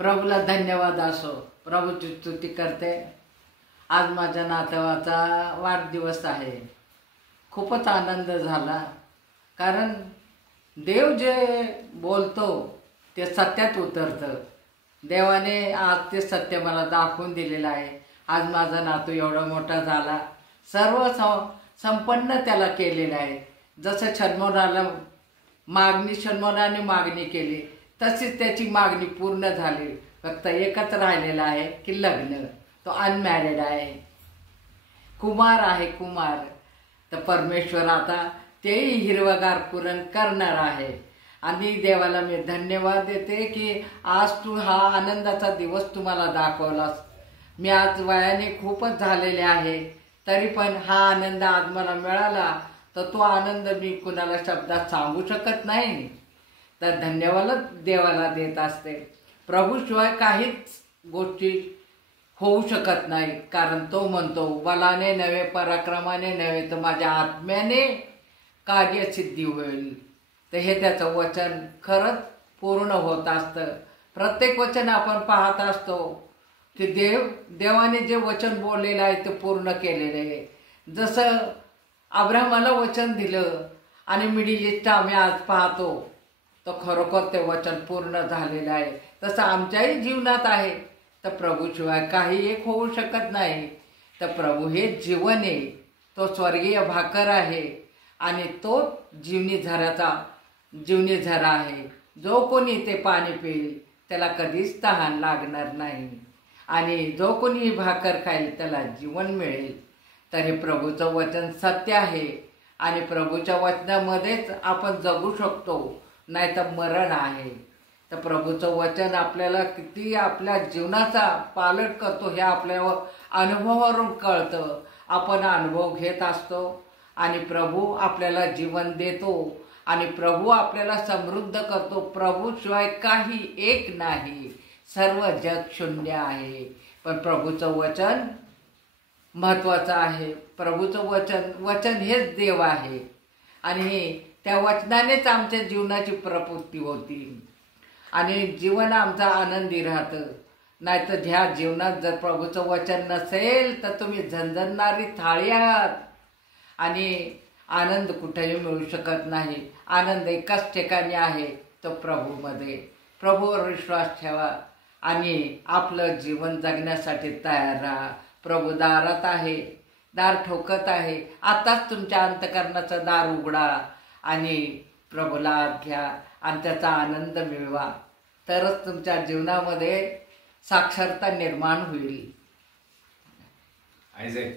प्रभूला धन्यवाद असो. प्रभूची स्तुती करते. आज माझ्या नातवाचा वाढदिवस आहे. खूपच आनंद झाला, कारण देव जे बोलतो ते सत्यात उतरतं. देवाने आज ते सत्य मला दाखवून दिलेलं आहे. आज माझा नातू एवढा मोठा झाला, सर्व संपन्न त्याला केलेलं आहे. जसं शर्मोनाने मागणी केली तशीच त्याची मागणी पूर्ण झाली. फक्त एकच राहिलेला आहे की लग्न. तो अनमॅरिड आहे, कुमार आहे, कुमार. तर परमेश्वर आता तेही हिरवगार पूर्ण करणार आहे. आणि देवाला मी धन्यवाद देते की आज तू हा आनंदाचा दिवस तुम्हाला दाखवलास. मी आज वयाने खूपच झालेले आहे, तरी पण हा आनंद आज मला मिळाला. तर तो आनंद मी कुणाला शब्दात सांगू शकत नाही. तर धन्यवाद देवाला देत असते. प्रभूशिवाय काहीच गोष्टी होऊ शकत नाही, कारण तो म्हणतो बलाने नव्हे, पराक्रमाने नव्हे, तर माझ्या आत्म्याने कार्यसिद्धी होईल. तर हे त्याचं वचन खरंच पूर्ण होत असतं. प्रत्येक वचन आपण पाहत असतो की देवाने जे वचन बोललेलं आहे ते पूर्ण केलेलं आहे. जसं अब्राहमाला वचन दिलं आणि मिडल ईस्ट आम्ही आज पाहतो, तर खरोखर ते वचन पूर्ण झालेलं आहे. तसं आमच्याही जीवनात आहे. तर प्रभूशिवाय काही एक होऊ शकत नाही. तर प्रभू हे जीवन आहे, तो स्वर्गीय भाकर आहे आणि तो जीवनी झरा आहे. जो कोणी ते पाणी पिईल त्याला कधीच तहान लागणार नाही, आणि जो कोणी ही भाकर खाईल त्याला जीवन मिळेल. तर हे प्रभूचं वचन सत्य आहे आणि प्रभूच्या वचनामध्येच आपण जगू शकतो, नाही तर मरण आहे. तर प्रभूचं वचन आपल्याला किती आपल्या जीवनाचा पालट करतो हे आपल्या अनुभवावरून कळतं. आपण अनुभव घेत असतो आणि प्रभू आपल्याला जीवन देतो आणि प्रभू आपल्याला समृद्ध करतो. प्रभूशिवाय काही एक नाही, सर्व जग शून्य आहे. पण प्रभूचं वचन महत्त्वाचं आहे. प्रभूचं वचन हेच देव आहे आणि त्या वचनानेच आमच्या जीवनाची प्रपूर्ती होती आणि जीवन आमचं आनंदी राहतं. नाहीतर ह्या जीवनात जर प्रभूचं वचन नसेल तर तुम्ही झणझणणारी थाळी आहात आणि आनंद कुठेही मिळू शकत नाही. आनंद एकाच ठिकाणी आहे, तो प्रभूमध्ये. प्रभूवर विश्वास ठेवा आणि आपलं जीवन जगण्यासाठी तयार राहा. प्रभू दारात आहे, दार ठोकत आहे. आताच तुमच्या अंतकरणाचं दार उघडा आणि प्रभूला आत घ्या आणि त्याचा आनंद मिळवा. तरच तुमच्या जीवनामध्ये साक्षरता निर्माण होईल. आयझॅक